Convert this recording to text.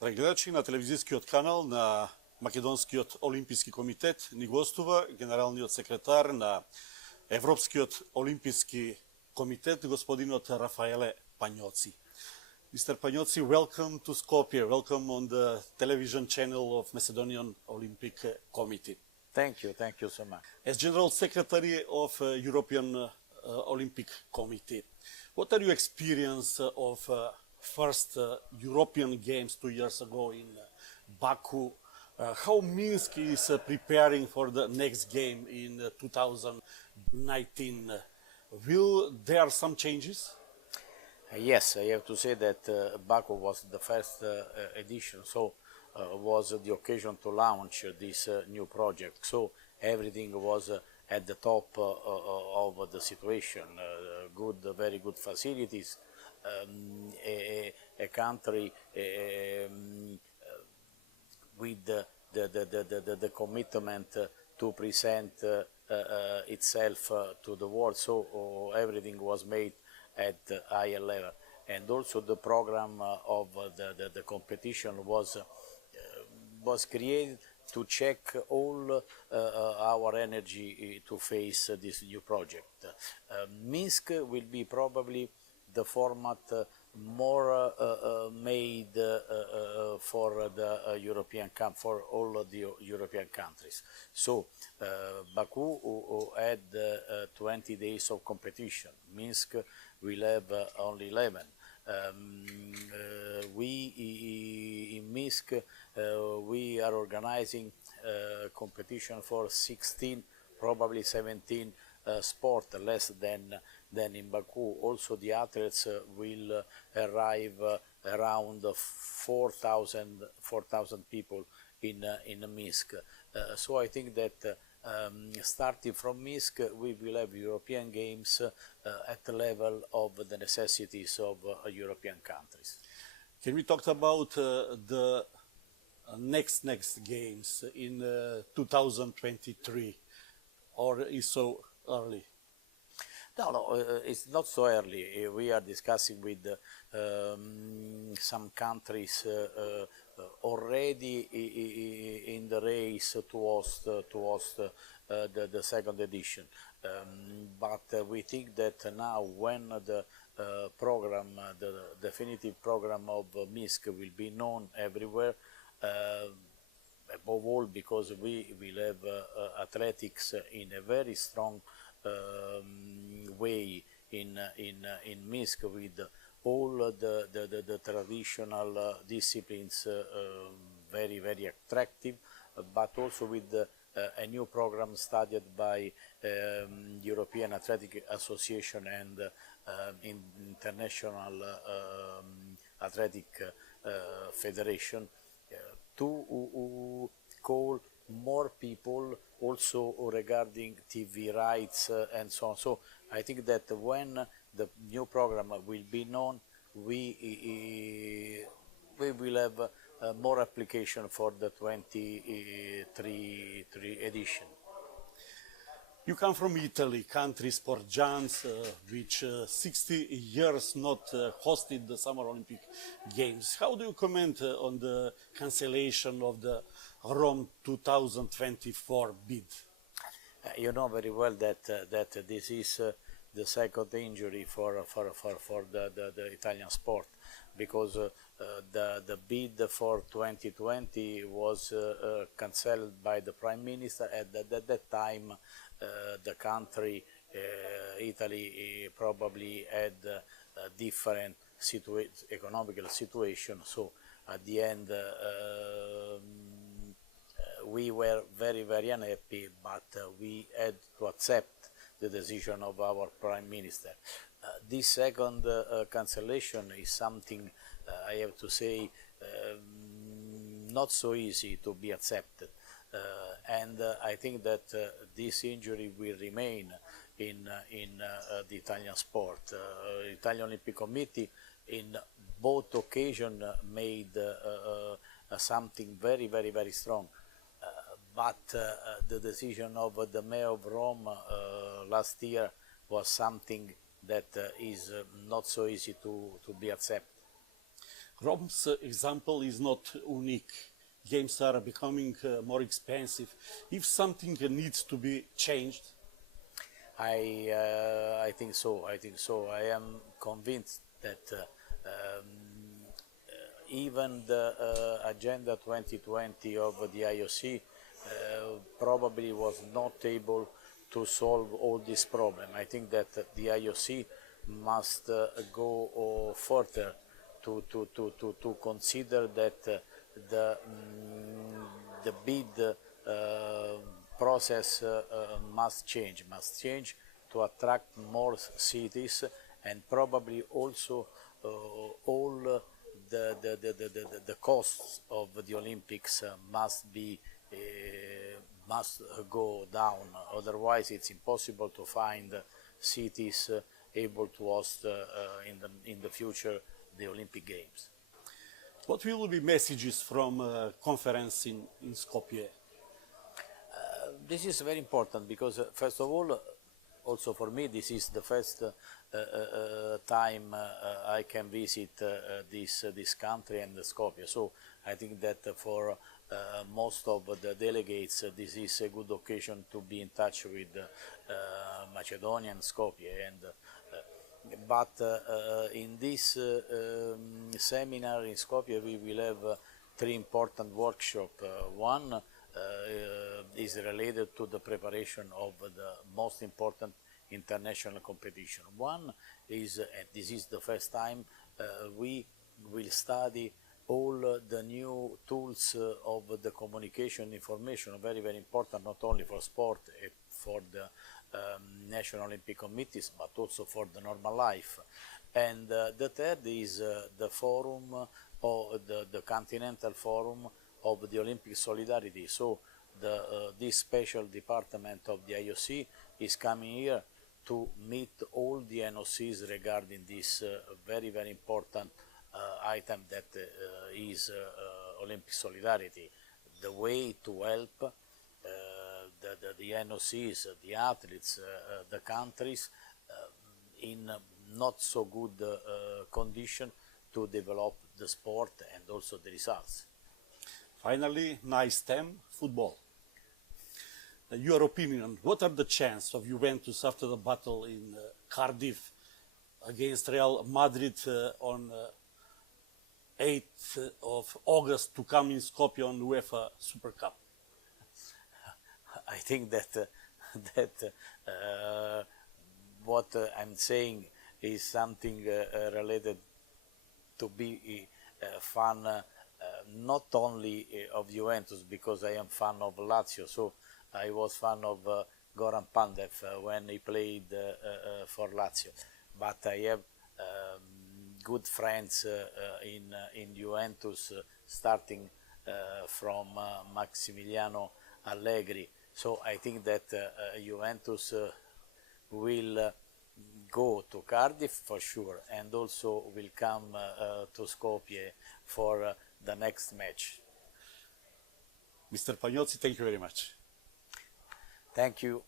Драги гледачи, на телевизискиот канал на Македонскиот олимписки комитет ни гостува генералниот секретар на Европскиот олимписки комитет, господинот Рафаеле Пањоци. Mr. Pањоци, welcome to Skopje. Welcome on the television channel of Macedonian Olympic Committee. Thank you so much. As General Secretary of European Olympic Committee, what are your experience of first European Games 2 years ago in Baku? How Minsk is preparing for the next game in 2019? Will there some changes? Yes, I have to say that Baku was the first edition, so was the occasion to launch this new project. So everything was at the top of the situation. Very good facilities, a country with the commitment to present itself to the world. So everything was made at higher level, and also the program of the competition was created to check all our energy to face this new project. Minsk will be probably the format more made for the European camp, for all the European countries. So Baku had 20 days of competition. Minsk will have only 11. In Minsk we are organizing competition for 16, probably 17 sport, less than in Baku. Also the athletes will arrive around 4,000 people in Minsk. So I think that starting from Minsk, we will have European Games at the level of the necessities of European countries. Can we talk about the next games in 2023, or is so early? No, it's not so early. We are discussing with some countries already in the race to host the second edition. But we think that now, when the program, the definitive program of Minsk will be known everywhere, above all because we will have athletics in a very strong way in Minsk, with all the traditional disciplines very attractive, but also with a new program studied by European Athletic Association and International Athletic Federation to call more people also regarding TV rights and so on. So I think that when the new program will be known, we will have more application for the 23 edition. You come from Italy, country sport giants, which 60 years not hosted the Summer Olympic Games. How do you comment on the cancellation of the Rome 2024 bid? You know very well that this is the second injury for the Italian sport, because the bid for 2020 was cancelled by the Prime Minister, and at that time the country, Italy, probably had a different economical situation. So at the end we were very unhappy, but we had to accept the decision of our Prime Minister. This second cancellation is something, I have to say, not so easy to be accepted. And I think that this injury will remain in the Italian sport. Italian Olympic Committee in both occasions made something very strong. But the decision of the Mayor of Rome last year was something that is not so easy to be accepted. Rome's example is not unique. Games are becoming more expensive. If something needs to be changed, I think so. I am convinced that even the Agenda 2020 of the IOC probably was not able to solve all this problem. I think that the IOC must go further to consider that the bid process must change to attract more cities, and probably also all the costs of the Olympics must go down. Otherwise, it's impossible to find cities able to host in the future the Olympic Games. what will be messages from conference in Skopje? This is very important because, first of all, also for me, this is the first time I can visit this country and Skopje. So I think that for most of the delegates, this is a good occasion to be in touch with Macedonia and Skopje. But in this seminar in Skopje, we will have three important workshops. One is related to the preparation of the most important international competition. One is, and this is the first time, we will study all the new tools of the communication information, very, very important, not only for sport, for the National Olympic Committees, but also for the normal life. And the third is the forum, or the Continental Forum of the Olympic Solidarity. So this special department of the IOC is coming here to meet all the NOCs regarding this very, very important item that is Olympic Solidarity, the way to help the NOCs, the athletes, the countries in not so good condition to develop the sport and also the results. Finally, nice theme, football. In your opinion, what are the chances of Juventus after the battle in Cardiff against Real Madrid on 8th of August to come in Skopje on UEFA Super Cup? I think that what I'm saying is something related to be fan not only of Juventus, because I am fan of Lazio, so I was fan of Goran Pandev when he played for Lazio, but I have good friends in Juventus, starting from Maximiliano Allegri. So I think that Juventus will go to Cardiff for sure, and also will come to Skopje for the next match. Mr. Pagnozi, thank you very much. Thank you.